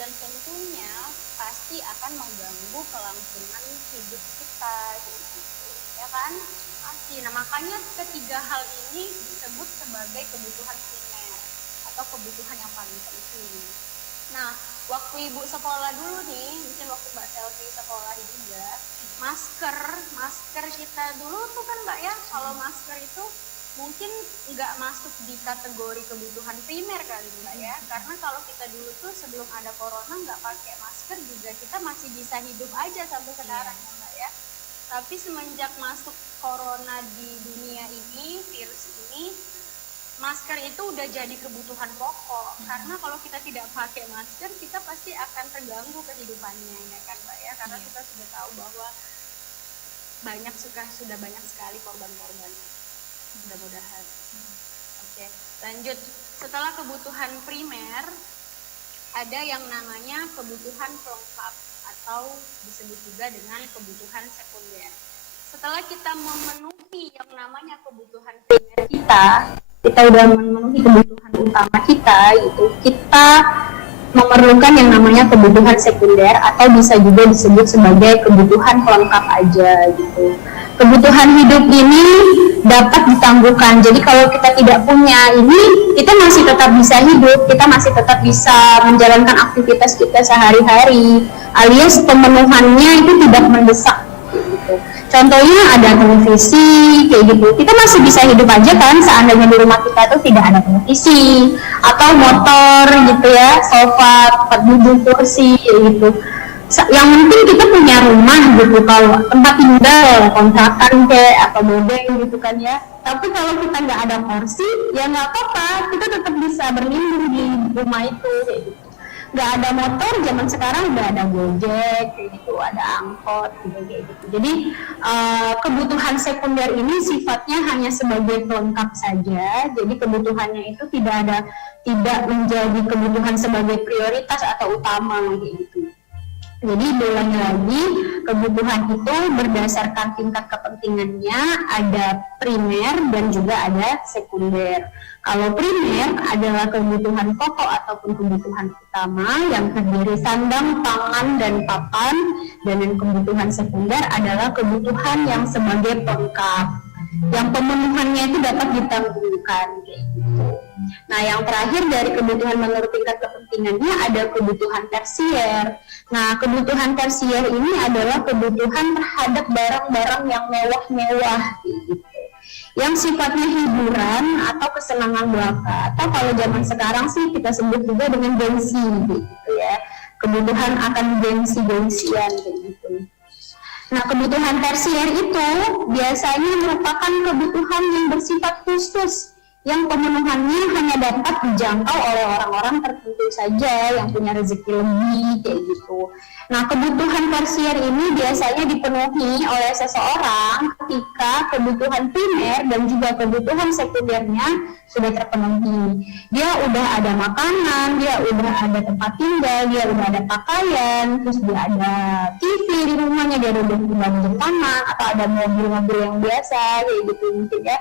dan tentunya pasti akan mengganggu kelangsungan hidup kita gitu, ya kan? Pasti. Nah, makanya ketiga hal ini disebut sebagai kebutuhan primer atau kebutuhan yang paling penting. Nah, waktu ibu sekolah dulu nih, mungkin waktu Mbak Selvi sekolah juga, masker kita dulu tuh kan Mbak ya, kalau masker itu mungkin nggak masuk di kategori kebutuhan primer kali Mbak ya, karena kalau kita dulu tuh sebelum ada corona nggak pakai masker juga kita masih bisa hidup aja sampai sekarang ya Mbak ya. Tapi semenjak masuk corona di dunia ini, virus ini, masker itu udah jadi kebutuhan pokok. Karena kalau kita tidak pakai masker, kita pasti akan terganggu kehidupannya ya kan Mbak ya, karena kita sudah tahu bahwa sudah banyak sekali korban-korban. Mudah-mudahan. Oke, lanjut. Setelah kebutuhan primer, ada yang namanya kebutuhan pelengkap atau disebut juga dengan kebutuhan sekunder. Setelah kita memenuhi yang namanya kebutuhan primer kita udah memenuhi kebutuhan utama kita, yaitu kita memerlukan yang namanya kebutuhan sekunder atau bisa juga disebut sebagai kebutuhan pelengkap aja gitu. Kebutuhan hidup ini dapat ditangguhkan. Jadi kalau kita tidak punya ini, kita masih tetap bisa hidup, kita masih tetap bisa menjalankan aktivitas kita sehari-hari, alias pemenuhannya itu tidak mendesak gitu. Contohnya ada televisi kayak gitu, kita masih bisa hidup aja kan seandainya di rumah kita tuh tidak ada televisi, atau motor gitu ya, sofa, tempat duduk, kursi gitu. Yang penting kita punya rumah gitu, kalau tempat tinggal, kontrakan kayak atau bodeng gitu kan ya. Tapi kalau kita nggak ada kursi, ya nggak apa-apa, kita tetap bisa berlindung di rumah itu kayak gitu. Nggak ada motor, zaman sekarang udah ada Gojek kayak gitu, ada angkot gitu kayak gitu. Jadi kebutuhan sekunder ini sifatnya hanya sebagai pelengkap saja. Jadi kebutuhannya itu tidak menjadi kebutuhan sebagai prioritas atau utama kayak gitu. Jadi diulangi lagi, kebutuhan itu berdasarkan tingkat kepentingannya, ada primer dan juga ada sekunder. Kalau primer adalah kebutuhan pokok ataupun kebutuhan utama yang terdiri sandang, pangan, dan papan, dan yang kebutuhan sekunder adalah kebutuhan yang sebagai pelengkap, yang pemenuhannya itu dapat ditangguhkan kayak gitu. Nah, yang terakhir dari kebutuhan menurut tingkat kepentingannya ada kebutuhan tersier. Nah, kebutuhan tersier ini adalah kebutuhan terhadap barang-barang yang mewah-mewah gitu, yang sifatnya hiburan atau kesenangan belaka, atau kalau zaman sekarang sih kita sebut juga dengan gengsi gitu ya, kebutuhan akan gengsi-gengsian gitu. Nah, kebutuhan tersier itu biasanya merupakan kebutuhan yang bersifat khusus, yang pemenuhannya hanya dapat dijangkau oleh orang-orang tertentu saja yang punya rezeki lebih kayak gitu. Nah, kebutuhan tersier ini biasanya dipenuhi oleh seseorang ketika kebutuhan primer dan juga kebutuhan sekundernya sudah terpenuhi. Dia udah ada makanan, dia udah ada tempat tinggal, dia udah ada pakaian, terus dia ada TV di rumahnya, dia ada jam tangan, atau ada mobil-mobil yang biasa kayak gitu mungkin ya.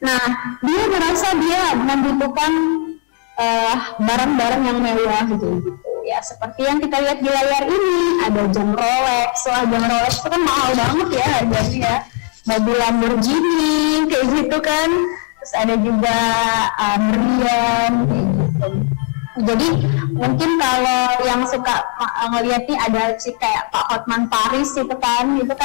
Nah, dia merasa dia membutuhkan barang-barang yang mewah gitu ya, seperti yang kita lihat di layar ini, ada jam Rolex. Jam Rolex itu kan mahal banget ya harganya ya, mobil Lamborghini kayak gitu kan, terus ada juga berlian kayak gitu. Jadi mungkin kalau yang suka ngeliat nih ada sih kayak Pak Hotman Paris itu kan itu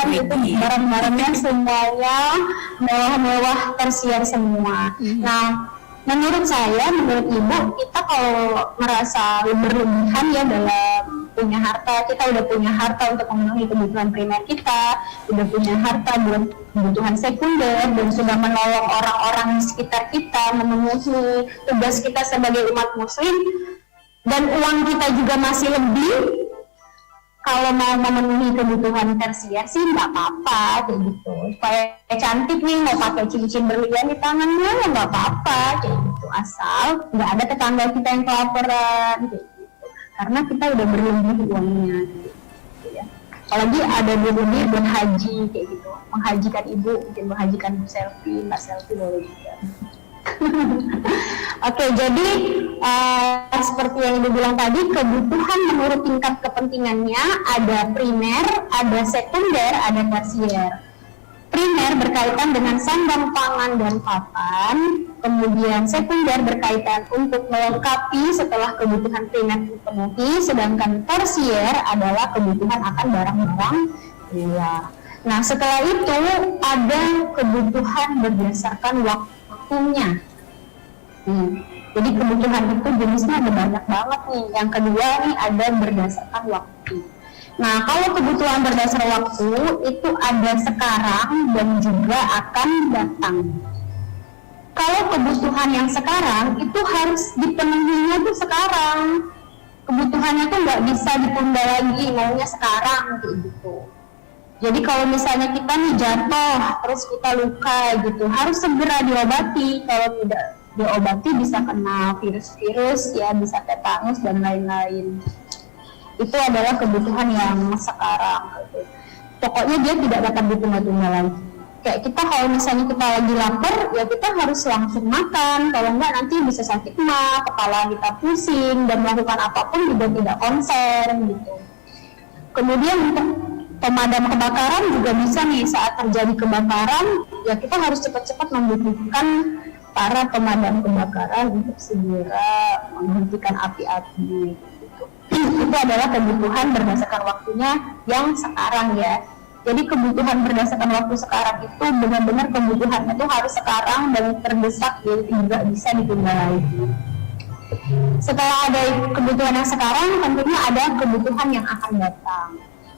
barang-barangnya semuanya mewah-mewah tersier semua. Nah, menurut ibu, kita kalau merasa berlebihan ya dalam punya harta, kita udah punya harta untuk memenuhi kebutuhan primer kita, udah punya harta buat kebutuhan sekunder, dan sudah menolong orang-orang di sekitar kita, memenuhi tugas kita sebagai umat muslim, dan uang kita juga masih lebih. Kalau mau memenuhi kebutuhan tersier sih nggak apa-apa kayak gitu. Supaya cantik nih, mau pakai cincin berlian di tangannya ya nggak apa-apa kayak gitu, asal nggak ada tetangga kita yang kelaparan kayak gitu. Karena kita udah berlebih uangnya gitu ya. Apalagi ada berlebih buat haji kayak gitu, menghajikan ibu, mungkin menghajikan Mbak Selvi boleh juga. Oke, jadi seperti yang Ibu bilang tadi, kebutuhan menurut tingkat kepentingannya ada primer, ada sekunder, ada tersier. Primer berkaitan dengan sandang, pangan, dan papan. Kemudian sekunder berkaitan untuk melengkapi setelah kebutuhan primer dipenuhi, sedangkan tersier adalah kebutuhan akan barang-barang luar. Nah, setelah itu ada kebutuhan berdasarkan waktunya. Jadi kebutuhan itu jenisnya ada banyak banget nih. Yang kedua nih ada berdasarkan waktu. Nah, kalau kebutuhan berdasarkan waktu itu ada sekarang dan juga akan datang. Kalau kebutuhan yang sekarang itu harus dipenuhinya tuh sekarang. Kebutuhannya tuh nggak bisa ditunda lagi, maunya sekarang kayak gitu. Jadi kalau misalnya kita nih jatuh, terus kita luka gitu, harus segera diobati. Kalau tidak diobati bisa kena virus-virus, ya bisa tetanus dan lain-lain. Itu adalah kebutuhan yang sekarang. Gitu. Pokoknya dia tidak dapat ditunda-tunda lagi. Kayak kita kalau misalnya kita lagi lapar, ya kita harus langsung makan. Kalau enggak nanti bisa sakit mah, kepala kita pusing, dan melakukan apapun juga tidak konsen gitu. Kemudian untuk pemadam kebakaran juga bisa nih, saat terjadi kebakaran ya kita harus cepat-cepat membutuhkan para pemadam kebakaran untuk segera menghentikan api-api gitu. Itu adalah kebutuhan berdasarkan waktunya yang sekarang ya. Jadi kebutuhan berdasarkan waktu sekarang itu benar-benar kebutuhan itu harus sekarang dan terdesak, jadi tidak bisa ditunda lagi. Setelah ada kebutuhan yang sekarang, tentunya ada kebutuhan yang akan datang.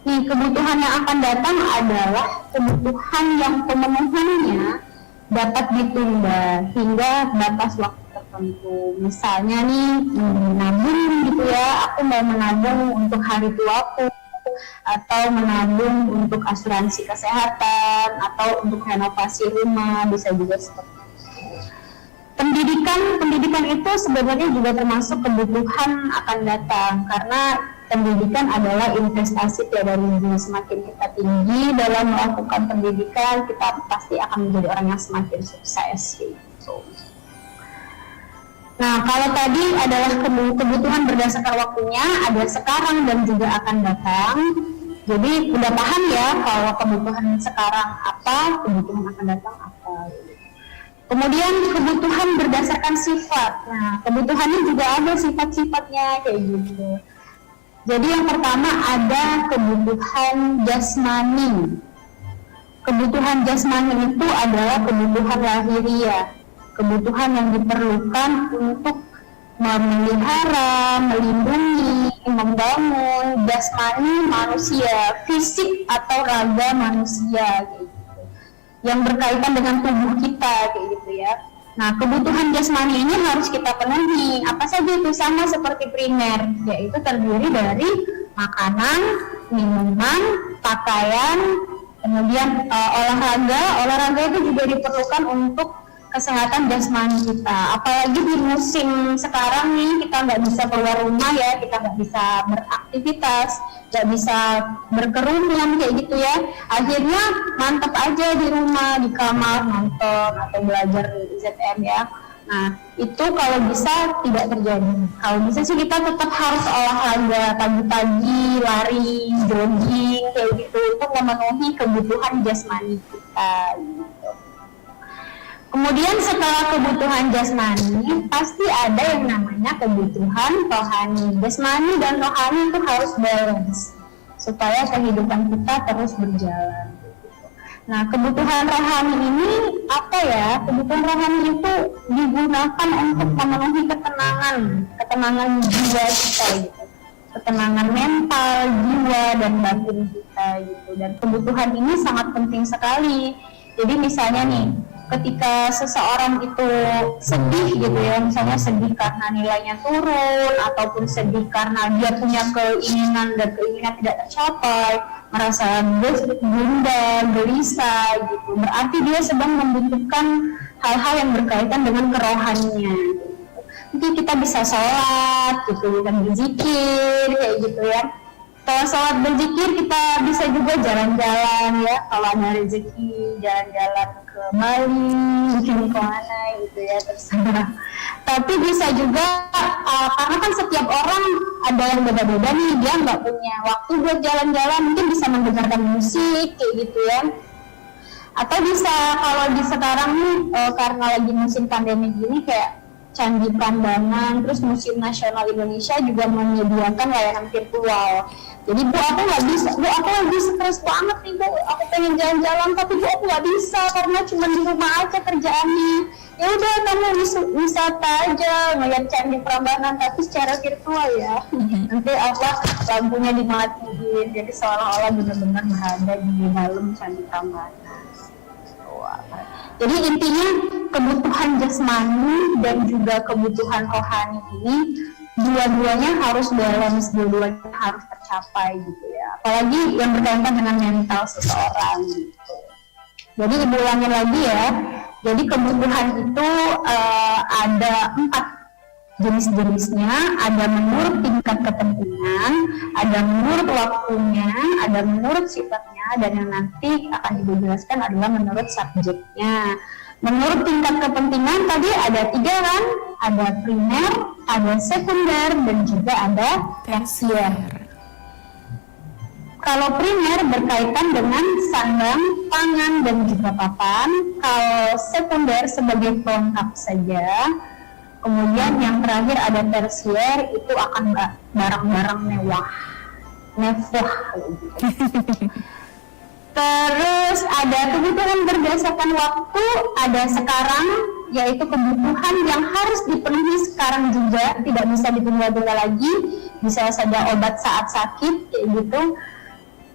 Nih, kebutuhan yang akan datang adalah kebutuhan yang pemenuhannya dapat ditunda hingga batas waktu tertentu. Misalnya nih, menabung gitu ya, aku mau menabung untuk hari tuaku, atau menabung untuk asuransi kesehatan, atau untuk renovasi rumah, bisa juga seperti itu. Pendidikan itu sebenarnya juga termasuk kebutuhan akan datang, karena pendidikan adalah investasi tiada rugi. Semakin kita tinggi dalam melakukan pendidikan, kita pasti akan menjadi orang yang semakin sukses gitu. Nah, kalau tadi adalah kebutuhan berdasarkan waktunya, ada sekarang dan juga akan datang. Jadi udah paham ya kalau kebutuhan sekarang apa, kebutuhan akan datang apa. Kemudian kebutuhan berdasarkan sifat. Nah, kebutuhannya juga ada sifat-sifatnya kayak gitu. Jadi yang pertama ada kebutuhan jasmani. Kebutuhan jasmani itu adalah kebutuhan lahiriah, kebutuhan yang diperlukan untuk memelihara, melindungi, membangun jasmani manusia, fisik atau raga manusia gitu. Yang berkaitan dengan tubuh kita kayak gitu ya. Nah, kebutuhan jasmani ini harus kita penuhi. Apa saja itu? Sama seperti primer, yaitu terdiri dari makanan, minuman, pakaian, kemudian olahraga. Olahraga itu juga diperlukan untuk kesehatan jasmani kita. Apalagi di musim sekarang nih, kita nggak bisa keluar rumah ya, kita nggak bisa beraktivitas, nggak bisa berkerumun kayak gitu ya. Akhirnya mantap aja di rumah, di kamar nonton atau belajar di ZM ya. Nah, itu kalau bisa tidak terjadi. Kalau bisa sih kita tetap harus olahraga pagi-pagi, lari, jogging kayak gitu untuk memenuhi kebutuhan jasmani kita gitu. Kemudian setelah kebutuhan jasmani, pasti ada yang namanya kebutuhan rohani. Jasmani dan rohani itu harus balance supaya kehidupan kita terus berjalan. Nah, kebutuhan rohani ini apa ya? Kebutuhan rohani itu digunakan untuk memenuhi ketenangan jiwa kita gitu. Ketenangan mental, jiwa, dan batin kita gitu. Dan kebutuhan ini sangat penting sekali. Jadi misalnya nih, ketika seseorang itu sedih gitu ya, misalnya sedih karena nilainya turun, ataupun sedih karena dia punya keinginan dan keinginan tidak tercapai, merasa gundah, gelisah gitu, berarti dia sedang membutuhkan hal-hal yang berkaitan dengan kerohanian. Mungkin kita bisa sholat gitu, dan berzikir kayak gitu ya. Kalau sholat berzikir kita bisa juga jalan-jalan ya, kalau ada rezeki jalan-jalan ke Bali, mungkin ke mana gitu ya, terserah. Tapi bisa juga karena kan setiap orang ada yang beda-beda nih, dia nggak punya waktu buat jalan-jalan, mungkin bisa mendengarkan musik kayak gitu ya. Atau bisa kalau di sekarang nih karena lagi musim pandemi gini kayak Candi Prambanan, terus Museum Nasional Indonesia juga menyediakan layanan virtual. Jadi Bu aku nggak bisa, Bu aku lagi stres banget nih Bu, aku pengen jalan-jalan tapi Bu aku nggak bisa karena cuma di rumah aja kerjaannya. Ya udah kamu wisata aja ngeliat Candi Prambanan tapi secara virtual ya. Nanti apa lampunya dimatiin, jadi seolah-olah benar-benar berada di dalam Candi Prambanan. Jadi intinya kebutuhan jasmani dan juga kebutuhan rohani ini dua-duanya harus balance, dua-duanya harus tercapai gitu ya. Apalagi yang berkaitan dengan mental seseorang gitu. Jadi ibu ulangin lagi ya. Jadi kebutuhan itu ada 4 jenis-jenisnya, ada menurut tingkat kepentingan, ada menurut waktunya, ada menurut sifatnya, dan yang nanti akan dijelaskan adalah menurut subjeknya. Menurut tingkat kepentingan tadi ada 3 kan, ada primer, ada sekunder, dan juga ada tersier. Kalau primer berkaitan dengan sandang, pangan, dan juga papan. Kalau sekunder sebagai pelengkap saja. Kemudian yang terakhir ada tersier, itu akan barang-barang mewah. Terus ada kebutuhan berdasarkan waktu, ada sekarang, yaitu kebutuhan yang harus dipenuhi sekarang juga, tidak bisa ditunda-tunda lagi, bisa saja obat saat sakit, kayak gitu.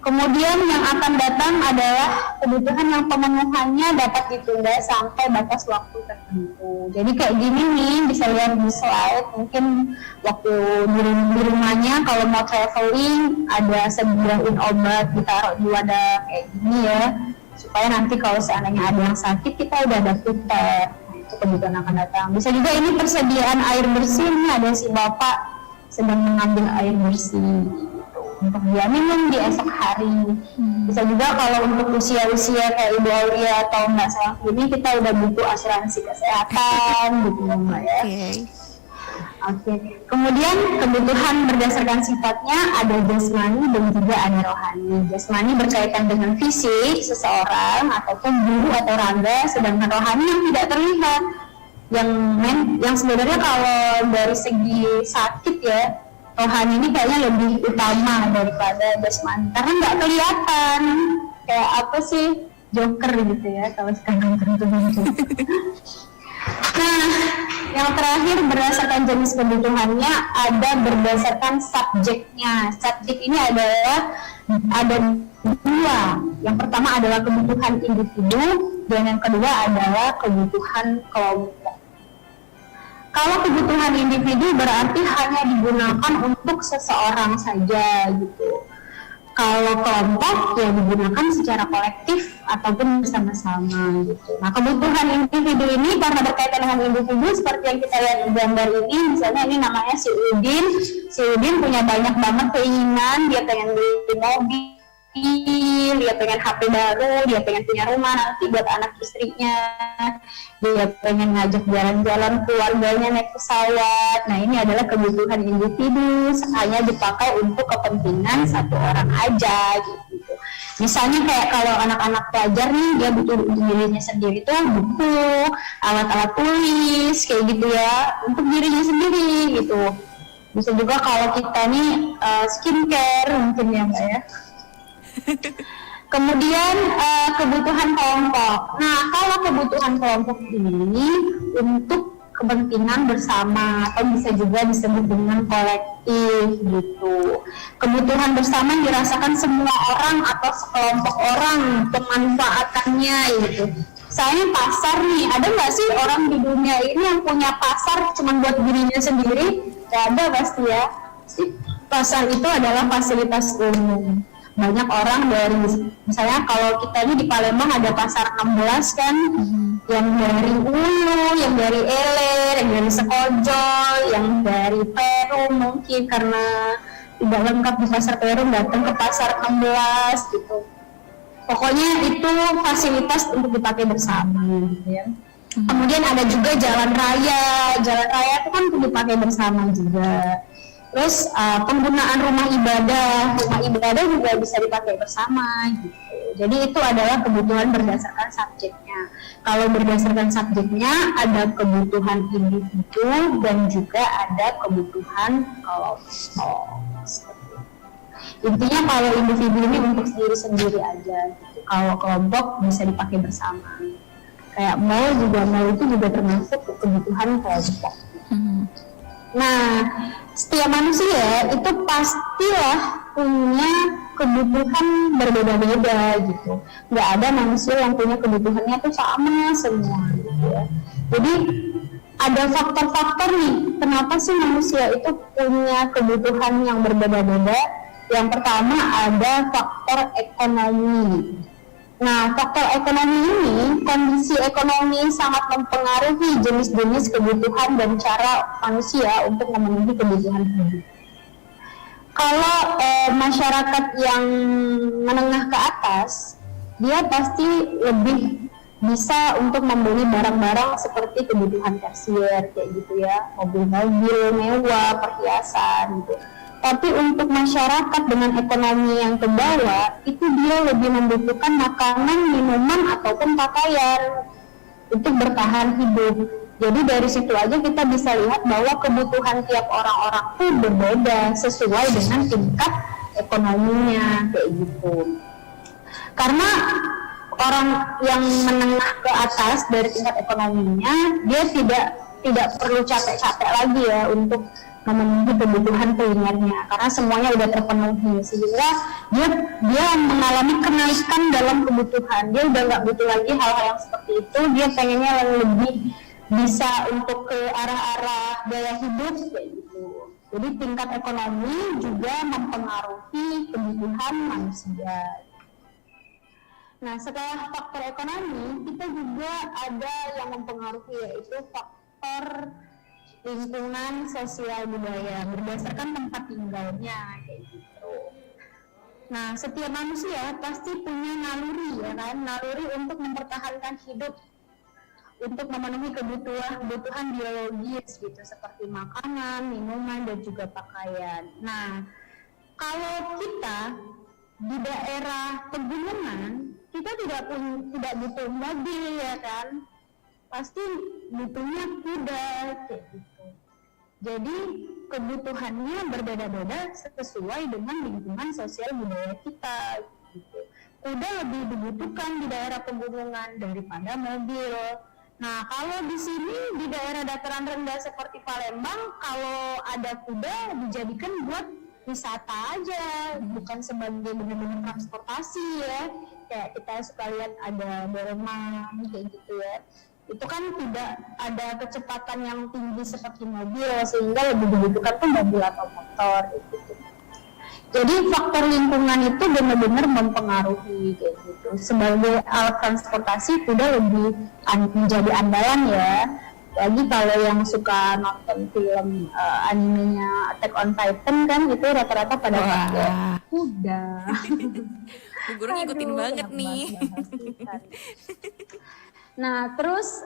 Kemudian yang akan datang adalah kebutuhan yang pemenuhannya dapat ditunda sampai batas waktu tertentu. Jadi kayak gini nih, bisa lihat di slide, mungkin waktu di rumahnya kalau mau traveling ada sediain obat ditaruh di wadah kayak gini ya, supaya nanti kalau seandainya ada yang sakit kita udah ada prepare. Itu kebutuhan akan datang. Bisa juga ini persediaan air bersih, nih ada si bapak sedang mengambil air bersih untuk dia minum di esok hari. Bisa juga kalau untuk usia-usia kayak Ibu Aulia atau Mbak Sayang ini kita udah butuh asuransi kesehatan gitu Mbak ya. Oke. Kemudian kebutuhan berdasarkan sifatnya ada jasmani dan juga ada rohani. Jasmani berkaitan dengan fisik seseorang ataupun tubuh atau raga, sedangkan rohani yang tidak terlihat. Yang sebenarnya kalau dari segi sakit ya, rohani ini kayaknya lebih utama daripada jasmani karena nggak kelihatan, kayak apa sih, joker gitu ya kalau sekarang muncul. Nah, yang terakhir berdasarkan jenis kebutuhannya ada berdasarkan subjeknya. Subjek ini adalah ada 2. Yang pertama adalah kebutuhan individu dan yang kedua adalah kebutuhan kelompok. Kalau kebutuhan individu berarti hanya digunakan untuk seseorang saja gitu. Kalau kelompok ya digunakan secara kolektif ataupun bersama-sama gitu. Nah kebutuhan individu ini karena berkaitan dengan individu seperti yang kita lihat di gambar ini, misalnya ini namanya si Udin. Si Udin punya banyak banget keinginan, dia pengen beli mobil, dia pengen HP baru, dia pengen punya rumah nanti buat anak istrinya, dia pengen ngajak jalan-jalan keluarganya naik pesawat. Nah ini adalah kebutuhan individu, hanya dipakai untuk kepentingan satu orang aja gitu. Misalnya kayak kalau anak-anak pelajar nih, dia butuh dirinya sendiri tuh buku, alat-alat tulis kayak gitu ya, untuk dirinya sendiri gitu. Bisa juga kalau kita nih skincare mungkin ya Mbak ya. Kemudian kebutuhan kelompok. Nah, kalau kebutuhan kelompok ini untuk kepentingan bersama atau bisa juga disebut dengan kolektif gitu. Kebutuhan bersama dirasakan semua orang atau sekelompok orang pemanfaatannya gitu. Misalnya pasar nih, ada nggak sih orang di dunia ini yang punya pasar cuma buat dirinya sendiri? Gak ada pasti ya. Pasar itu adalah fasilitas umum. Banyak orang dari, misalnya kalau kita ini di Palembang ada pasar 16 kan, yang dari Ulu, yang dari Eler, yang dari Sekojol, yang dari Peru mungkin karena tidak lengkap di pasar Perum, datang ke pasar 16 gitu. Pokoknya itu fasilitas untuk dipakai bersama gitu ya. Kemudian ada juga jalan raya itu kan untuk dipakai bersama juga. Terus penggunaan rumah ibadah juga bisa dipakai bersama gitu. Jadi itu adalah kebutuhan berdasarkan subjeknya. Kalau berdasarkan subjeknya ada kebutuhan individu dan juga ada kebutuhan kelompok. Intinya kalau individu ini untuk sendiri aja gitu. Kalau kelompok bisa dipakai bersama. Kayak mall itu juga termasuk kebutuhan kelompok. Nah, setiap manusia itu pastilah punya kebutuhan berbeda-beda gitu. Nggak ada manusia yang punya kebutuhannya tuh sama semua gitu ya. Jadi ada faktor-faktor nih, kenapa sih manusia itu punya kebutuhan yang berbeda-beda. Yang pertama ada faktor ekonomi. Nah, faktor ekonomi ini, kondisi ekonomi sangat mempengaruhi jenis-jenis kebutuhan dan cara manusia untuk memenuhi kebutuhan hidup. Kalau masyarakat yang menengah ke atas, dia pasti lebih bisa untuk membeli barang-barang seperti kebutuhan tersier kayak gitu ya, mobil-mobil mewah, perhiasan gitu. Tapi untuk masyarakat dengan ekonomi yang ke bawah, itu dia lebih membutuhkan makanan, minuman, ataupun pakaian untuk bertahan hidup. Jadi dari situ aja kita bisa lihat bahwa kebutuhan tiap orang-orang itu berbeda sesuai dengan tingkat ekonominya kayak gitu. Karena orang yang menengah ke atas dari tingkat ekonominya, dia tidak perlu capek-capek lagi ya untuk memenuhi kebutuhan primernya karena semuanya udah terpenuhi, sehingga dia mengalami kenaikan dalam kebutuhan. Dia udah nggak butuh lagi hal-hal yang seperti itu. Dia pengennya lebih bisa untuk ke arah-arah gaya hidup kayak gitu. Jadi tingkat ekonomi juga mempengaruhi kebutuhan manusia. Nah, setelah faktor ekonomi, kita juga ada yang mempengaruhi, yaitu faktor lingkungan sosial budaya berdasarkan tempat tinggalnya kayak gitu. Nah, setiap manusia pasti punya naluri ya kan, naluri untuk mempertahankan hidup, untuk memenuhi kebutuhan biologis gitu seperti makanan, minuman dan juga pakaian. Nah, kalau kita di daerah pegunungan, kita tidak butuh mobil ya kan, pasti butuhnya kuda kayak gitu. Jadi kebutuhannya berbeda-beda sesuai dengan lingkungan sosial budaya kita gitu. Kuda lebih dibutuhkan di daerah pegunungan daripada mobil. Nah, kalau di sini di daerah dataran rendah seperti Palembang, kalau ada kuda dijadikan buat wisata aja, bukan sebagai benar-benar transportasi ya. Kayak kita suka lihat ada delman kayak gitu ya. Itu kan tidak ada kecepatan yang tinggi seperti mobil, sehingga lebih dibutuhkan tuh mobil atau motor gitu. Jadi faktor lingkungan itu benar-benar mempengaruhi kayak gitu. Sebagai alat transportasi kuda lebih menjadi andalan ya. Lagi kalau yang suka nonton film animenya Attack on Titan kan itu rata-rata pada pakai kuda. Bu Guru ngikutin banget nih. Nah, terus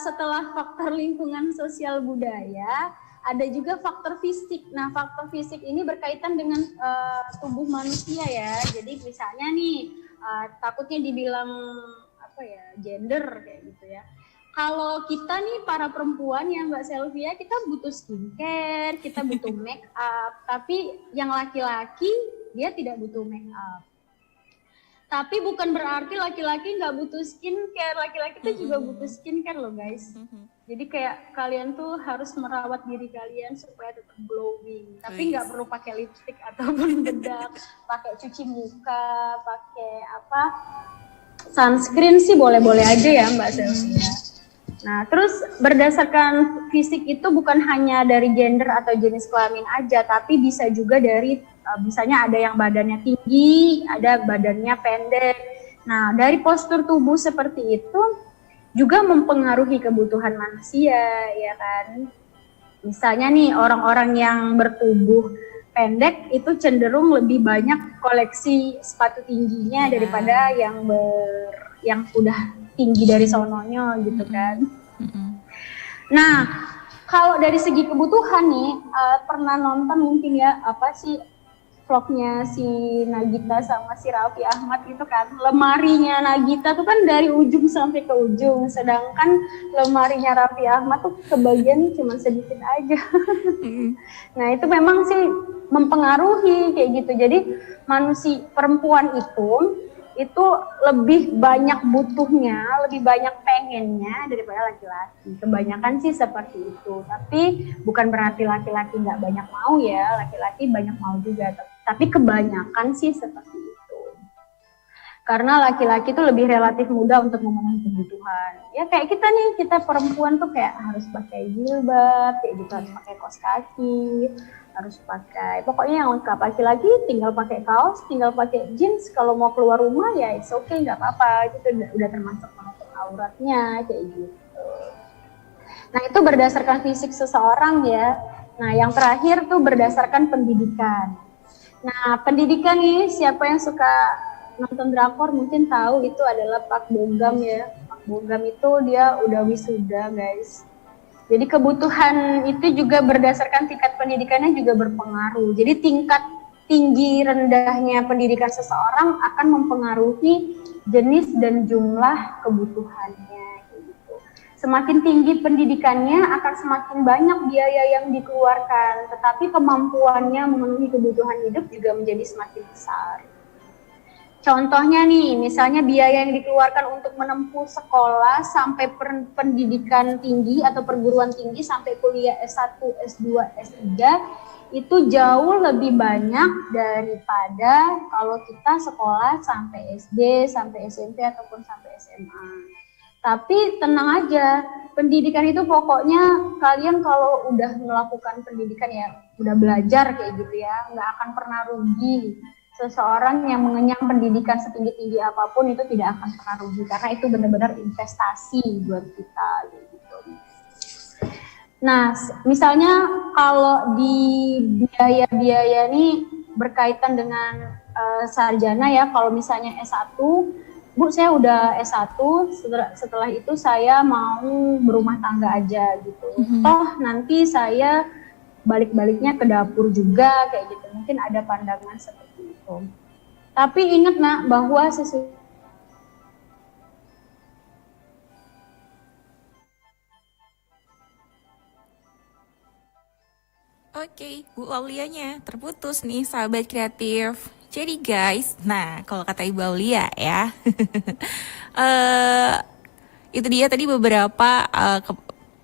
setelah faktor lingkungan sosial budaya, ada juga faktor fisik. Nah, faktor fisik ini berkaitan dengan tubuh manusia ya. Jadi misalnya nih, takutnya dibilang apa ya, gender kayak gitu ya. Kalau kita nih para perempuan ya Mbak Selvia, kita butuh skincare, kita butuh make up. Tapi yang laki-laki dia tidak butuh make up. Tapi bukan berarti laki-laki nggak butuh skincare, laki-laki itu juga butuh skincare loh guys. Jadi kayak kalian tuh harus merawat diri kalian supaya tetap glowing. Tapi nggak perlu pakai lipstick ataupun bedak, pakai cuci muka, pakai apa, sunscreen sih boleh-boleh aja ya Mbak Selvia. Nah, terus berdasarkan fisik itu bukan hanya dari gender atau jenis kelamin aja, tapi bisa juga dari misalnya ada yang badannya tinggi, ada badannya pendek. Nah, dari postur tubuh seperti itu juga mempengaruhi kebutuhan manusia, ya kan? Misalnya nih orang-orang yang bertubuh pendek itu cenderung lebih banyak koleksi sepatu tingginya daripada yang udah tinggi dari sononya gitu kan. Nah, kalau dari segi kebutuhan nih, pernah nonton mungkin ya apa sih vlognya si Nagita sama si Raffi Ahmad itu kan, lemarinya Nagita tuh kan dari ujung sampai ke ujung, sedangkan lemarinya Raffi Ahmad tuh kebagian cuma sedikit aja. Nah itu memang sih mempengaruhi kayak gitu. Jadi manusia perempuan itu lebih banyak butuhnya, lebih banyak pengennya daripada laki-laki. Kebanyakan sih seperti itu. Tapi bukan berarti laki-laki nggak banyak mau ya, laki-laki banyak mau juga. Tapi kebanyakan sih seperti itu. Karena laki-laki itu lebih relatif mudah untuk memenuhi kebutuhan. Ya kayak kita nih, kita perempuan tuh kayak harus pakai jilbab, kayak gitu, harus pakai kaos kaki, harus pakai, pokoknya yang lengkap. Laki-laki tinggal pakai kaos, tinggal pakai jeans, kalau mau keluar rumah ya it's okay, nggak apa-apa, itu udah termasuk menutup auratnya, kayak gitu. Nah itu berdasarkan fisik seseorang ya. Nah yang terakhir tuh berdasarkan pendidikan. Nah pendidikan nih, siapa yang suka nonton drakor mungkin tahu itu adalah Park Bo Gum ya. Park Bo Gum itu dia udah wisuda guys. Jadi kebutuhan itu juga berdasarkan tingkat pendidikannya juga berpengaruh. Jadi tingkat tinggi rendahnya pendidikan seseorang akan mempengaruhi jenis dan jumlah kebutuhannya. Gitu. Semakin tinggi pendidikannya akan semakin banyak biaya yang dikeluarkan, tetapi kemampuannya memenuhi kebutuhan hidup juga menjadi semakin besar. Contohnya nih, misalnya biaya yang dikeluarkan untuk menempuh sekolah sampai pendidikan tinggi atau perguruan tinggi sampai kuliah S1, S2, S3 itu jauh lebih banyak daripada kalau kita sekolah sampai SD, sampai SMP ataupun sampai SMA. Tapi tenang aja, pendidikan itu pokoknya kalian kalau udah melakukan pendidikan ya, udah belajar kayak gitu ya, nggak akan pernah rugi. Seseorang yang mengenyam pendidikan setinggi-tinggi apapun itu tidak akan pernah rugi karena itu benar-benar investasi buat kita gitu. Nah, misalnya kalau di biaya-biaya ini berkaitan dengan sarjana ya, kalau misalnya S1, Bu saya udah S1, setelah itu saya mau berumah tangga aja gitu. Toh nanti saya balik-baliknya ke dapur juga kayak gitu. Mungkin ada pandangan seperti itu. Tapi ingat nak bahwa Oke, Bu Aulianya terputus nih sahabat kreatif. Jadi guys, nah kalau kata Ibu Aulia ya, itu dia tadi beberapa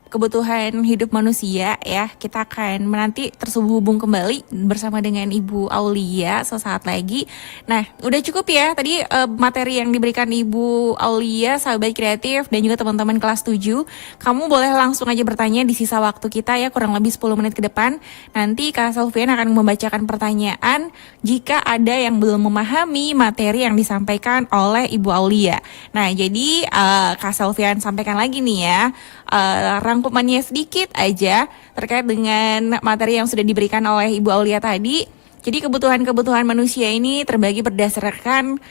kebutuhan hidup manusia ya. Kita akan menanti terhubung kembali bersama dengan Ibu Aulia sesaat lagi. Nah, udah cukup ya tadi materi yang diberikan Ibu Aulia, sahabat kreatif dan juga teman-teman kelas 7. Kamu boleh langsung aja bertanya di sisa waktu kita ya, kurang lebih 10 menit ke depan. Nanti Kak Selvian akan membacakan pertanyaan jika ada yang belum memahami materi yang disampaikan oleh Ibu Aulia. Nah, jadi Kak Selvian sampaikan lagi nih ya, rangkumannya sedikit aja terkait dengan materi yang sudah diberikan oleh Ibu Aulia tadi. Jadi kebutuhan-kebutuhan manusia ini terbagi berdasarkan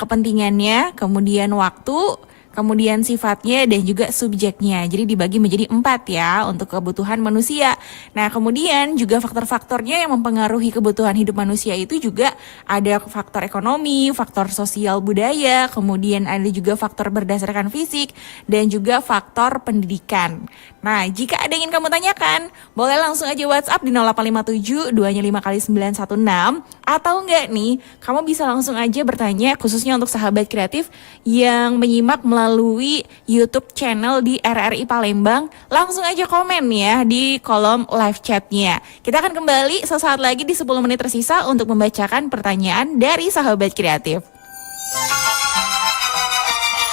kepentingannya, kemudian waktu, kemudian sifatnya dan juga subjeknya. Jadi dibagi menjadi 4 ya untuk kebutuhan manusia. Nah kemudian juga faktor-faktornya yang mempengaruhi kebutuhan hidup manusia itu juga ada faktor ekonomi, faktor sosial budaya, kemudian ada juga faktor berdasarkan fisik dan juga faktor pendidikan. Nah jika ada yang ingin kamu tanyakan, boleh langsung aja WhatsApp di 0857 2-5 kali 916 atau enggak nih, kamu bisa langsung aja bertanya khususnya untuk sahabat kreatif yang menyimak melalui YouTube channel di RRI Palembang, langsung aja komen ya di kolom live chatnya. Kita akan kembali sesaat lagi di 10 menit tersisa untuk membacakan pertanyaan dari sahabat kreatif.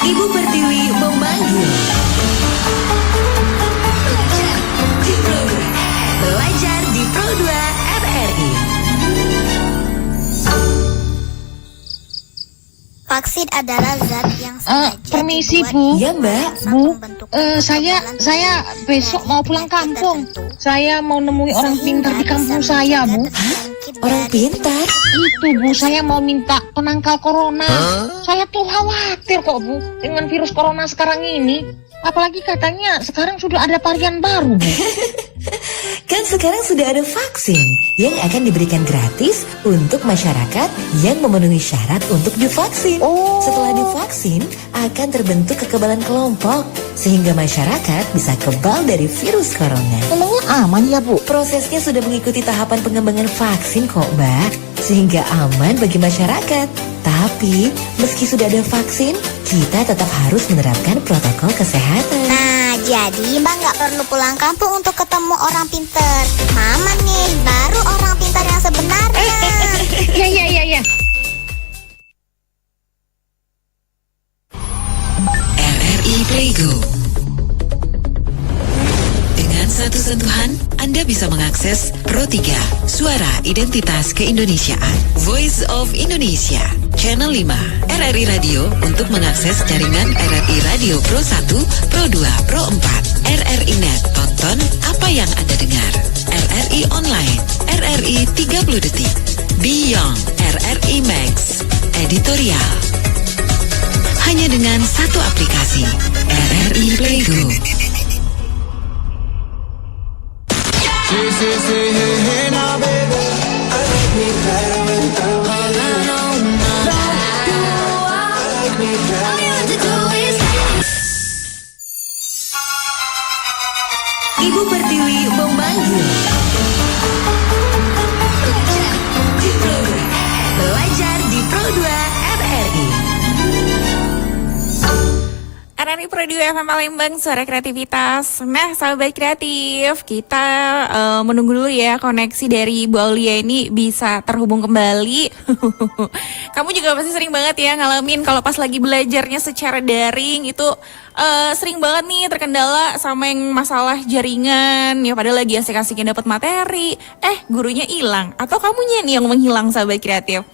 Ibu Pertiwi memanggil. Belajar di Pro 2 RRI. Vaksin adalah zat yang sengaja permisi dibuat Bu. Ya Mbak. Bu, membentuk saya besok mau pulang kampung. Saya mau nemui orang pintar di kampung saya, Bu. sakit Orang dari pintar. Itu Bu, saya mau minta penangkal corona. Saya tuh khawatir kok Bu dengan virus corona sekarang ini. Apalagi katanya sekarang sudah ada varian baru Bu. Kan sekarang sudah ada vaksin yang akan diberikan gratis untuk masyarakat yang memenuhi syarat untuk divaksin. Setelah divaksin, akan terbentuk kekebalan kelompok sehingga masyarakat bisa kebal dari virus corona. Emangnya aman ya Bu? Prosesnya sudah mengikuti tahapan pengembangan vaksin kok, Mbak, sehingga aman bagi masyarakat. Tapi, meski sudah ada vaksin, kita tetap harus menerapkan protokol kesehatan. Nah, jadi Mbak nggak perlu pulang kampung untuk ketemu orang pinter. Mama nih, baru orang pintar yang sebenarnya. Ya. RRI Playgo. Dengan satu sentuhan, Anda bisa mengakses Pro 3, Suara Identitas Keindonesiaan, Voice of Indonesia, Channel 5, RRI Radio untuk mengakses jaringan RRI Radio Pro 1, Pro 2, Pro 4, RRI Net, tonton apa yang Anda dengar, RRI Online, RRI 30 Detik, Beyond, RRI Max, Editorial. Hanya dengan satu aplikasi, RRI Playgo. Ibu Pertiwi memanggil. Belajar di Pro 2 RRI. RRI Pro 2 FM Palembang, suara kreativitas. Nah, sahabat kreatif, kita menunggu dulu ya koneksi dari Bu Aulia ini bisa terhubung kembali. Kamu juga pasti sering banget ya ngalamin kalau pas lagi belajarnya secara daring itu sering banget nih terkendala sama yang masalah jaringan. Ya padahal lagi asik-asiknya dapat materi, gurunya hilang atau kamunya nih yang menghilang, sahabat kreatif.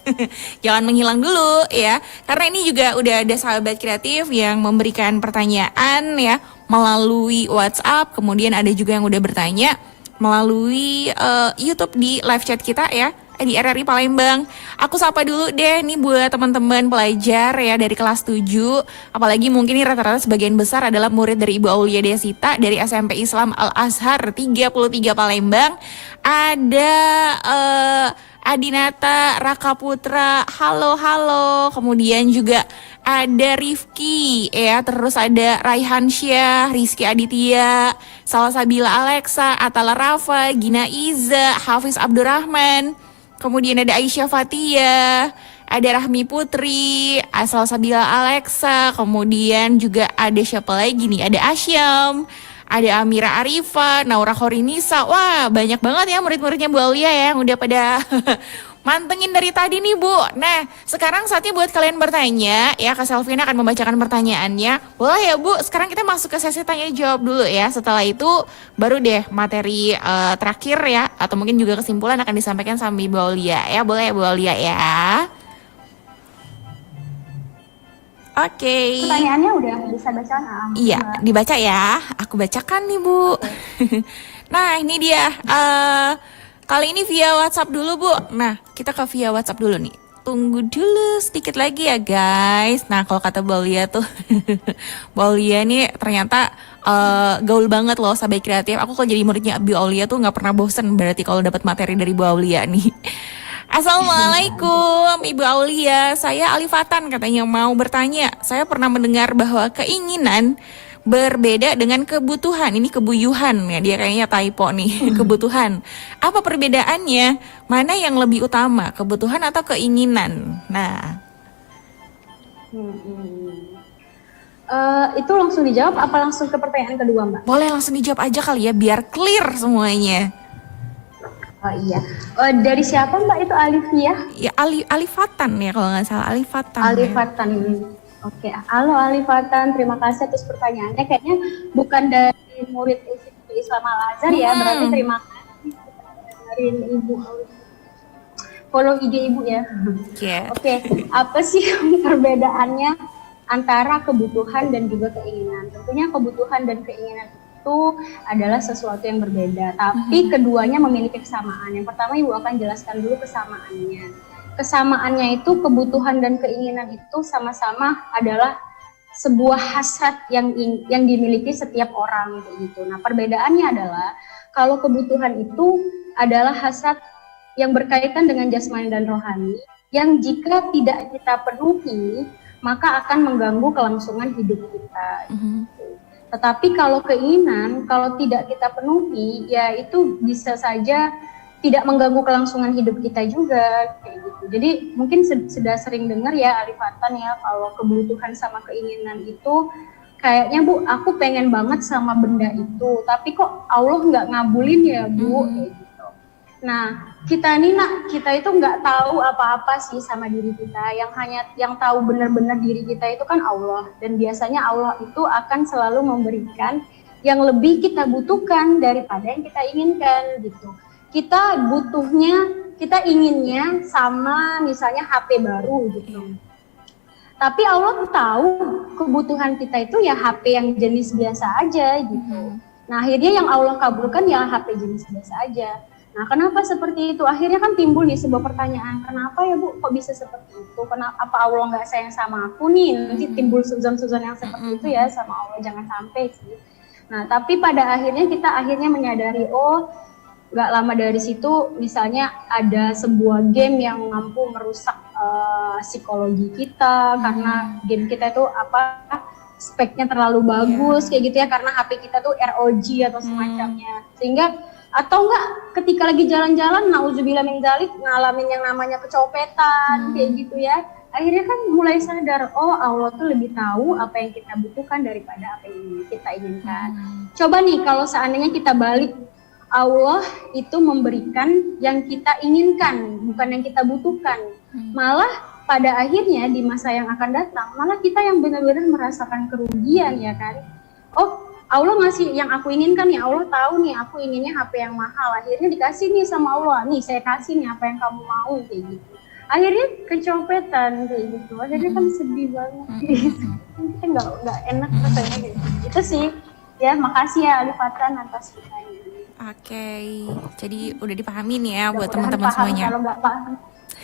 Jangan menghilang dulu ya, karena ini juga udah ada sahabat kreatif yang memberikan pertanyaan ya melalui WhatsApp, kemudian ada juga yang udah bertanya melalui YouTube di live chat kita ya di RRI Palembang. Aku sapa dulu deh nih buat teman-teman pelajar ya dari kelas 7, apalagi mungkin ini rata-rata sebagian besar adalah murid dari Ibu Aulia Desita dari SMP Islam Al Azhar 33 Palembang. Ada Adinata Raka Putra, halo. Kemudian juga ada Rifki ya, terus ada Raihan Syah, Rizky Aditya, Salsabila Alexa, Atala Rafa, Gina Iza, Hafiz Abdurrahman. Kemudian ada Aisyah Fatia, ada Rahmi Putri, Salsabila Alexa, kemudian juga ada siapa lagi nih? Ada Asyam, ada Amira Arifa, Naura Khorinisa. Wah, banyak banget ya murid-muridnya Bu Aulia ya yang udah pada mantengin dari tadi nih Bu. Nah, sekarang saatnya buat kalian bertanya ya. Kak Selvina akan membacakan pertanyaannya. Boleh ya Bu, sekarang kita masuk ke sesi tanya jawab dulu ya. Setelah itu baru deh materi terakhir ya, atau mungkin juga kesimpulan akan disampaikan sama Ibu Aulia ya. Boleh ya Bu Aulia ya? Oke. Pertanyaannya udah bisa baca? Iya, dibaca ya. Aku bacakan nih Bu. Nah, ini dia. Kali ini via WhatsApp dulu Bu. Nah, kita ke via WhatsApp dulu nih. Tunggu dulu sedikit lagi ya guys. Nah, kalau kata Bu Aulia tuh, Bu Aulia nih ternyata gaul banget loh sahabat kreatif. Aku kalau jadi muridnya Bu Aulia tuh nggak pernah bosen berarti kalau dapat materi dari Bu Aulia nih. Assalamualaikum Ibu Aulia, saya Alifatan katanya mau bertanya. Saya pernah mendengar bahwa keinginan berbeda dengan kebutuhan. Ini kebuyuhan ya, dia kayaknya typo nih. Kebutuhan. Apa perbedaannya? Mana yang lebih utama, kebutuhan atau keinginan? Nah, Itu langsung dijawab apa langsung ke pertanyaan kedua Mbak? boleh langsung dijawab aja kali ya biar clear semuanya. Oh iya. Dari siapa Mbak itu Alifia? Ya Alifatan ya kalau nggak salah, Alifatan. Alifatan. Oke, halo Alifatan, terima kasih atas pertanyaannya. Kayaknya bukan dari murid SMP Islam Al Azhar ya, berarti terima kasih dari Ibu Alifia. Follow IG Ibu ya. Yeah. Oke, apa sih perbedaannya antara kebutuhan dan juga keinginan? Tentunya kebutuhan dan keinginan itu adalah sesuatu yang berbeda, tapi keduanya memiliki kesamaan. Yang pertama Ibu akan jelaskan dulu kesamaannya. Kesamaannya itu kebutuhan dan keinginan itu sama-sama adalah sebuah hasrat yang dimiliki setiap orang gitu. Nah, perbedaannya adalah kalau kebutuhan itu adalah hasrat yang berkaitan dengan jasmani dan rohani, yang jika tidak kita penuhi, maka akan mengganggu kelangsungan hidup kita. Tetapi kalau keinginan, kalau tidak kita penuhi, ya itu bisa saja tidak mengganggu kelangsungan hidup kita juga, kayak gitu. Jadi mungkin sudah sering dengar ya Alifatan ya, kalau kebutuhan sama keinginan itu kayaknya Bu, aku pengen banget sama benda itu, tapi kok Allah nggak ngabulin ya Bu, kayak gitu. Nah, kita itu nggak tahu apa-apa sih sama diri kita. Yang tahu benar-benar diri kita itu kan Allah. Dan biasanya Allah itu akan selalu memberikan yang lebih kita butuhkan daripada yang kita inginkan gitu. Kita inginnya sama misalnya HP baru gitu. Tapi Allah tahu kebutuhan kita itu ya HP yang jenis biasa aja gitu. Nah, akhirnya yang Allah kabulkan ya HP jenis biasa aja. Nah, kenapa seperti itu? Akhirnya kan timbul nih sebuah pertanyaan, kenapa ya Bu, kok bisa seperti itu? Apa Allah nggak sayang sama aku nih? Nanti timbul suzon-suzon yang seperti itu ya sama Allah, jangan sampai sih. Nah, tapi pada akhirnya kita menyadari, oh nggak lama dari situ misalnya ada sebuah game yang mampu merusak psikologi kita, karena game kita itu speknya terlalu bagus kayak gitu ya, karena HP kita tuh ROG atau semacamnya, sehingga atau enggak ketika lagi jalan-jalan nauzubillah min dzalik ngalamin yang namanya kecopetan kayak gitu ya, akhirnya kan mulai sadar, oh Allah tuh lebih tahu apa yang kita butuhkan daripada apa yang kita inginkan. Coba nih kalau seandainya kita balik, Allah itu memberikan yang kita inginkan, bukan yang kita butuhkan. Malah pada akhirnya di masa yang akan datang, malah kita yang benar-benar merasakan kerugian ya kan. Oh, Allah ngasih yang aku inginkan nih, Allah tahu nih aku inginnya HP yang mahal, akhirnya dikasih nih sama Allah, nih saya kasih nih apa yang kamu mau kayak gitu. Akhirnya kecopetan kayak gitu, akhirnya kan sedih banget gitu. Kan nggak enak rasanya gitu. Itu sih ya, makasih ya Alifatan atas pertanyaan. Oke, jadi udah dipahami nih ya buat Mudah-mudahan teman-teman paham. semuanya. Kalau nggak paham,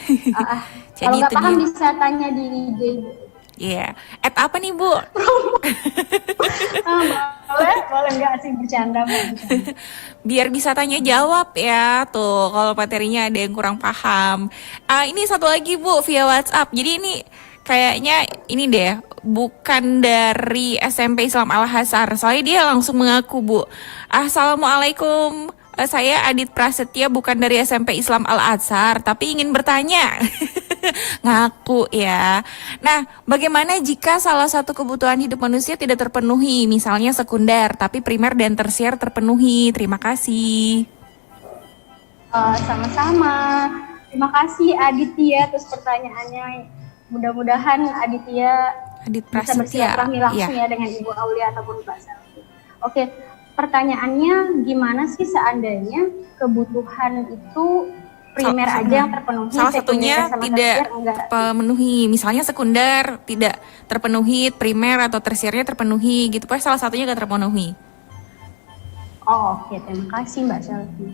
Jadi kalau nggak itu paham dia. bisa tanya di IG. Iya, apa nih Bu? Boleh nggak sih bercanda? Biar bisa tanya jawab ya tuh kalau materinya ada yang kurang paham. Ini satu lagi Bu via WhatsApp. Jadi ini kayaknya ini deh bukan dari SMP Islam Al Azhar. Soalnya dia langsung mengaku Bu. Assalamualaikum. Saya Adit Prasetya, bukan dari SMP Islam Al Azhar, tapi ingin bertanya. Ngaku ya. Nah, bagaimana jika salah satu kebutuhan hidup manusia tidak terpenuhi, misalnya sekunder, tapi primer dan tersier terpenuhi? Terima kasih. Sama-sama. Terima kasih Aditya atas pertanyaannya. Mudah-mudahan Aditya Adit bisa Prasetya. bersilaturahmi langsung ya dengan Ibu Aulia ataupun Mbak Selvi. Oke, pertanyaannya gimana sih seandainya kebutuhan itu primer aja yang terpenuhi, salah satunya sama tidak tersier enggak? terpenuhi, misalnya sekunder tidak terpenuhi, primer atau tersiernya terpenuhi gitu, salah satunya gak terpenuhi. Oke, terima kasih Mbak Selvi.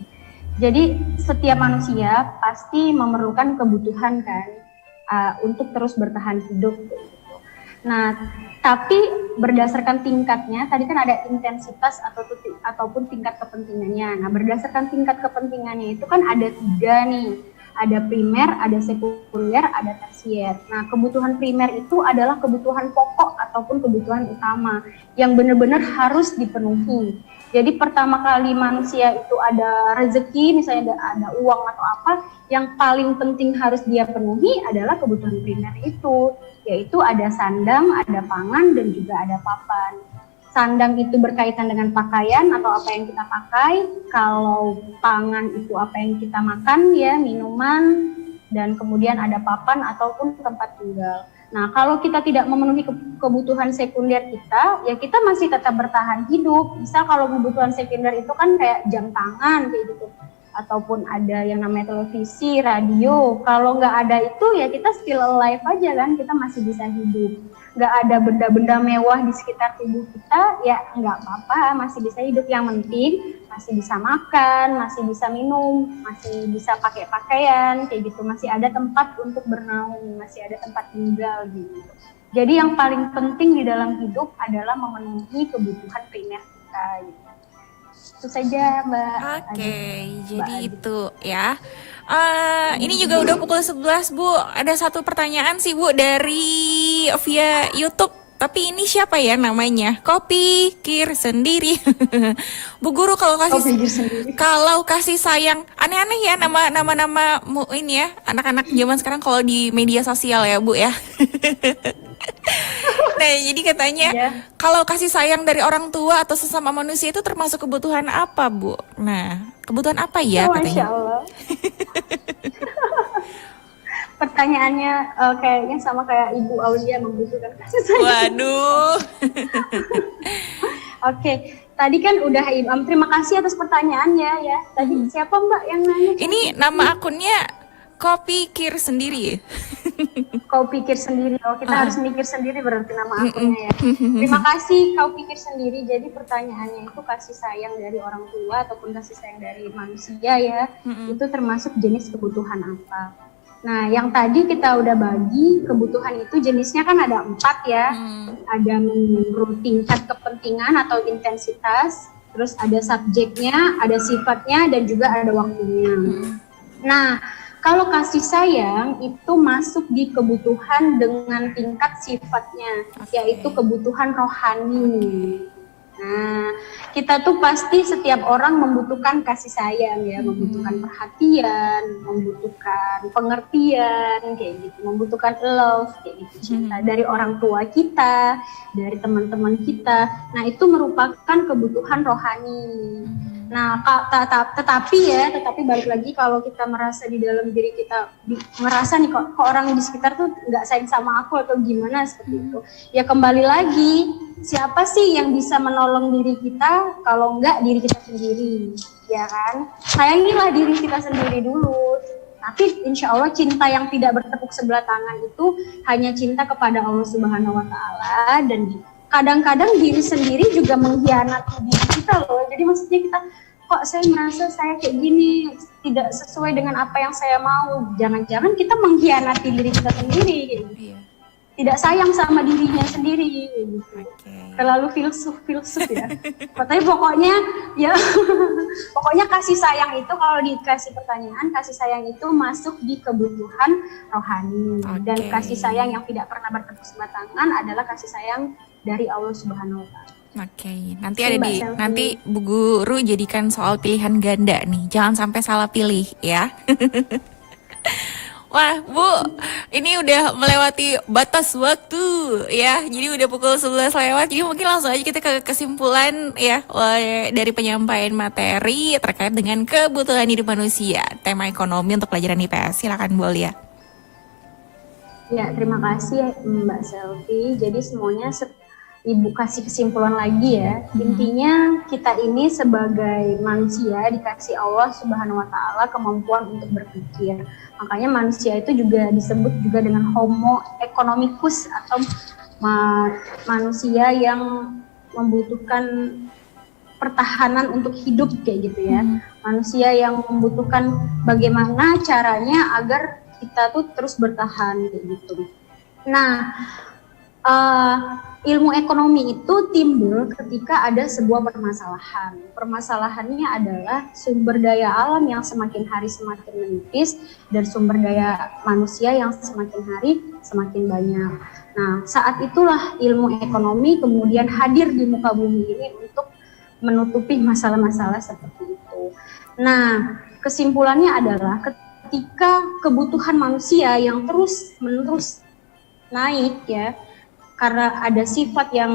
Jadi setiap manusia pasti memerlukan kebutuhan kan untuk terus bertahan hidup. Nah, tapi berdasarkan tingkatnya, tadi kan ada intensitas ataupun tingkat kepentingannya. Nah, berdasarkan tingkat kepentingannya itu kan ada 3 nih. Ada primer, ada sekunder, ada tersier. Nah, kebutuhan primer itu adalah kebutuhan pokok ataupun kebutuhan utama yang benar-benar harus dipenuhi. Jadi pertama kali manusia itu ada rezeki, misalnya ada uang atau apa, yang paling penting harus dia penuhi adalah kebutuhan primer itu, yaitu ada sandang, ada pangan, dan juga ada papan. Sandang itu berkaitan dengan pakaian atau apa yang kita pakai, kalau pangan itu apa yang kita makan ya, minuman, dan kemudian ada papan ataupun tempat tinggal. Nah, kalau kita tidak memenuhi kebutuhan sekunder kita, ya kita masih tetap bertahan hidup. Misal kalau kebutuhan sekunder itu kan kayak jam tangan kayak gitu. ataupun ada yang namanya televisi, radio. Kalau nggak ada itu ya kita still alive aja kan, kita masih bisa hidup. Nggak ada benda-benda mewah di sekitar tubuh kita, ya nggak apa-apa, masih bisa hidup. Yang penting masih bisa makan, masih bisa minum, masih bisa pakai pakaian, kayak gitu. Masih ada tempat untuk bernaung, masih ada tempat tinggal gitu. Jadi yang paling penting di dalam hidup adalah memenuhi kebutuhan primer kita gitu. Itu saja Mbak. Oke, jadi Adi. itu ya. Ini juga udah pukul 11 Bu. Ada satu pertanyaan sih Bu dari via YouTube. Tapi ini siapa ya namanya? Kopi Kir sendiri. Bu Guru kalau kasih sayang aneh-aneh ya nama ini ya anak-anak zaman sekarang kalau di media sosial ya Bu ya. Nah, jadi katanya kalau kasih sayang dari orang tua atau sesama manusia itu termasuk kebutuhan apa, Bu? Nah, kebutuhan apa ya katanya? Masya Allah. Pertanyaannya kayaknya sama kayak Ibu Aulia membutuhkan kasih sayang. Waduh. Oke, tadi kan udah terima kasih atas pertanyaannya ya. Tadi siapa Mbak yang nanya? Ini nama akunnya Kopi Kir sendiri. Kau pikir sendiri, kita harus mikir sendiri berarti nama akunnya ya. Terima kasih kau pikir sendiri. Jadi pertanyaannya itu kasih sayang dari orang tua ataupun kasih sayang dari manusia ya, itu termasuk jenis kebutuhan apa. Nah yang tadi kita udah bagi kebutuhan itu jenisnya kan ada 4 ya. Ada menurut tingkat kepentingan atau intensitas, terus ada subjeknya, ada sifatnya, dan juga ada waktunya. Nah kalau kasih sayang itu masuk di kebutuhan dengan tingkat sifatnya, yaitu kebutuhan rohani. Nah, kita tuh pasti setiap orang membutuhkan kasih sayang ya, membutuhkan perhatian, membutuhkan pengertian, kayak gitu, membutuhkan love, kayak gitu, cinta dari orang tua kita, dari teman-teman kita. Nah, itu merupakan kebutuhan rohani. Nah, tetapi balik lagi kalau kita merasa di dalam diri kita ngerasa nih kok orang di sekitar tuh nggak sayang sama aku atau gimana seperti itu. Ya kembali lagi, siapa sih yang bisa menolong diri kita kalau nggak diri kita sendiri, ya kan? Sayangilah diri kita sendiri dulu. Tapi insya Allah cinta yang tidak bertepuk sebelah tangan itu hanya cinta kepada Allah Subhanahu Wa Taala, dan kadang-kadang diri sendiri juga mengkhianati diri kita loh. Jadi maksudnya kita, kok saya merasa saya kayak gini tidak sesuai dengan apa yang saya mau. Jangan-jangan kita mengkhianati diri kita sendiri gitu. Tidak sayang sama dirinya sendiri gitu. Terlalu filsuf ya. Tapi pokoknya ya pokoknya kasih sayang itu, kalau dikasih pertanyaan, kasih sayang itu masuk di kebutuhan rohani. Dan kasih sayang yang tidak pernah bertepuk sebelah tangan adalah kasih sayang dari Allah Subhanahu Wa Taala. Nanti Bu Guru jadikan soal pilihan ganda nih. Jangan sampai salah pilih ya. Wah, Bu, ini udah melewati batas waktu ya. Jadi udah pukul 11 lewat. Jadi mungkin langsung aja kita ke kesimpulan ya dari penyampaian materi terkait dengan kebutuhan hidup manusia. Tema ekonomi untuk pelajaran IPS. Silakan Bu Aulia. Ya, terima kasih Mbak Selvi. Jadi semuanya Ibu kasih kesimpulan lagi ya. Intinya kita ini sebagai manusia dikasih Allah Subhanahu Wa Taala kemampuan untuk berpikir. Makanya manusia itu juga disebut juga dengan Homo economicus atau manusia yang membutuhkan pertahanan untuk hidup kayak gitu ya. Manusia yang membutuhkan bagaimana caranya agar kita tuh terus bertahan kayak gitu. Nah, ilmu ekonomi itu timbul ketika ada sebuah permasalahan. Permasalahannya adalah sumber daya alam yang semakin hari semakin menipis dan sumber daya manusia yang semakin hari semakin banyak. Nah, saat itulah ilmu ekonomi kemudian hadir di muka bumi ini untuk menutupi masalah-masalah seperti itu. Nah, kesimpulannya adalah ketika kebutuhan manusia yang terus-menerus naik ya, karena ada sifat yang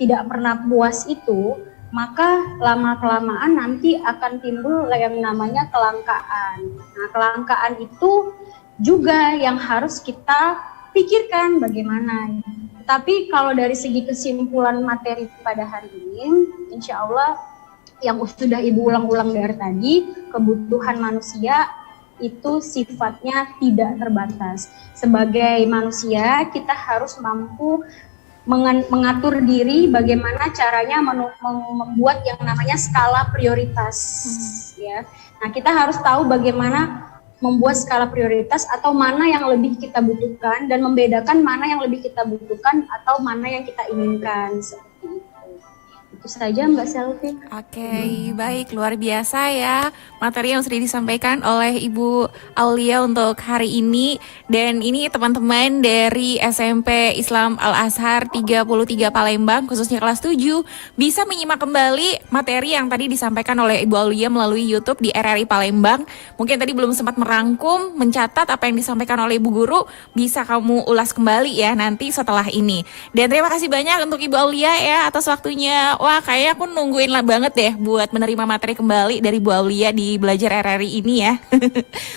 tidak pernah puas itu, maka lama-kelamaan nanti akan timbul yang namanya kelangkaan. Nah, kelangkaan itu juga yang harus kita pikirkan bagaimana. Tapi kalau dari segi kesimpulan materi pada hari ini, insya Allah yang sudah Ibu ulang-ulang dari tadi, kebutuhan manusia itu sifatnya tidak terbatas. Sebagai manusia, kita harus mampu mengatur diri bagaimana caranya membuat yang namanya skala prioritas. Ya. Nah, kita harus tahu bagaimana membuat skala prioritas atau mana yang lebih kita butuhkan dan membedakan mana yang lebih kita butuhkan atau mana yang kita inginkan. Seperti itu. Itu saja Mbak Selvi. Oke, baik, luar biasa ya materi yang sudah disampaikan oleh Ibu Aulia untuk hari ini. Dan ini teman-teman dari SMP Islam Al-Azhar 33 Palembang, khususnya kelas 7, bisa menyimak kembali materi yang tadi disampaikan oleh Ibu Aulia melalui YouTube di RRI Palembang. Mungkin tadi belum sempat merangkum, mencatat apa yang disampaikan oleh Ibu Guru, bisa kamu ulas kembali ya nanti setelah ini. Dan terima kasih banyak untuk Ibu Aulia ya atas waktunya. Wah, kayaknya aku nungguin lah banget deh buat menerima materi kembali dari Bu Aulia di Belajar RRI ini ya.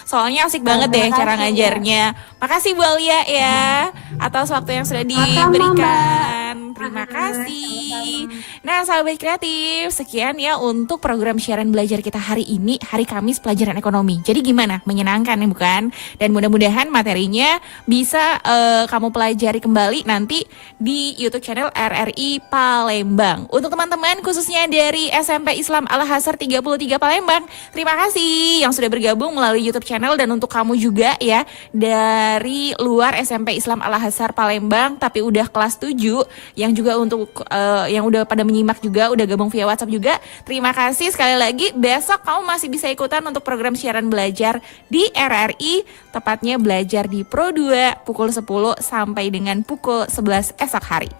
Soalnya asik banget deh cara ngajarnya. Makasih Bu Aulia ya atas waktu yang sudah diberikan. Terima kasih. Nah, sahabat kreatif, sekian ya untuk program siaran belajar kita hari ini, hari Kamis pelajaran ekonomi. Jadi gimana? Menyenangkan ya bukan? Dan mudah-mudahan materinya bisa kamu pelajari kembali nanti di YouTube channel RRI Palembang. Untuk teman-teman khususnya dari SMP Islam Al-Azhar 33 Palembang, terima kasih yang sudah bergabung melalui YouTube channel. Dan untuk kamu juga ya dari luar SMP Islam Al-Azhar Palembang tapi udah kelas 7 yang juga untuk yang udah pada menyimak juga, udah gabung via WhatsApp juga, terima kasih sekali lagi. Besok kamu masih bisa ikutan untuk program siaran belajar di RRI, tepatnya belajar di Pro 2 pukul 10 sampai dengan pukul 11 esok hari.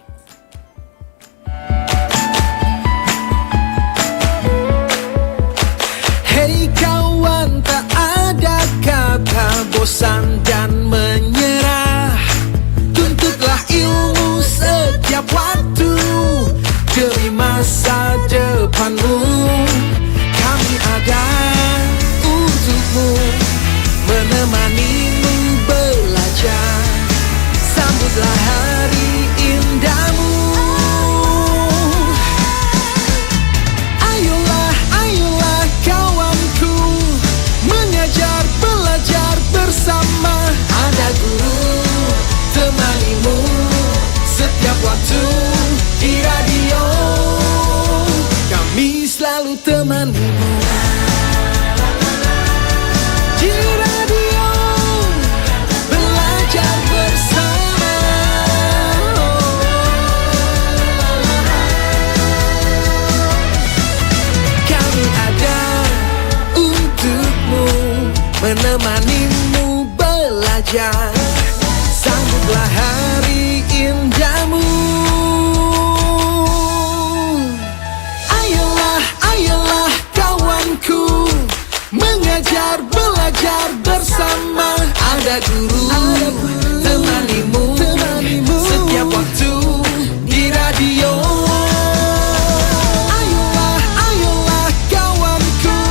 Hei kawan, tak ada kata bosan dan menyerah. Tuntutlah ilmu setiap waktu demi masa depanmu. Kami ada untukmu, menemanimu belajar. Sambutlah hari indahmu. Ayolah, ayolah kawanku, mengajar, belajar bersama. Ada guru temanimu setiap waktu di radio. Kami selalu temanimu di radio, belajar bersama. Kami ada untukmu, menemanimu belajar. Sambutlah hari indahmu. Ayolah, ayolah kawanku, mengajar, belajar bersama. Ada guru temanimu setiap waktu di radio. Ayolah, ayolah kawanku,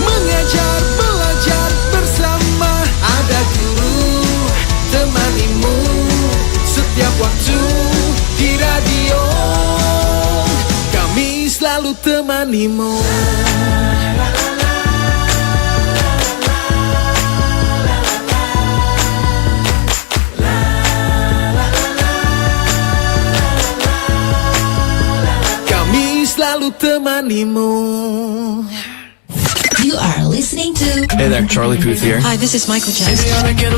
mengajar, belajar bersama. Ada guru temanimu setiap waktu di radio. Kami selalu temanimu. Kami selalu temanimu. You are listening to Hey there, Charlie Puth here. Hi, this is Michael Jackson.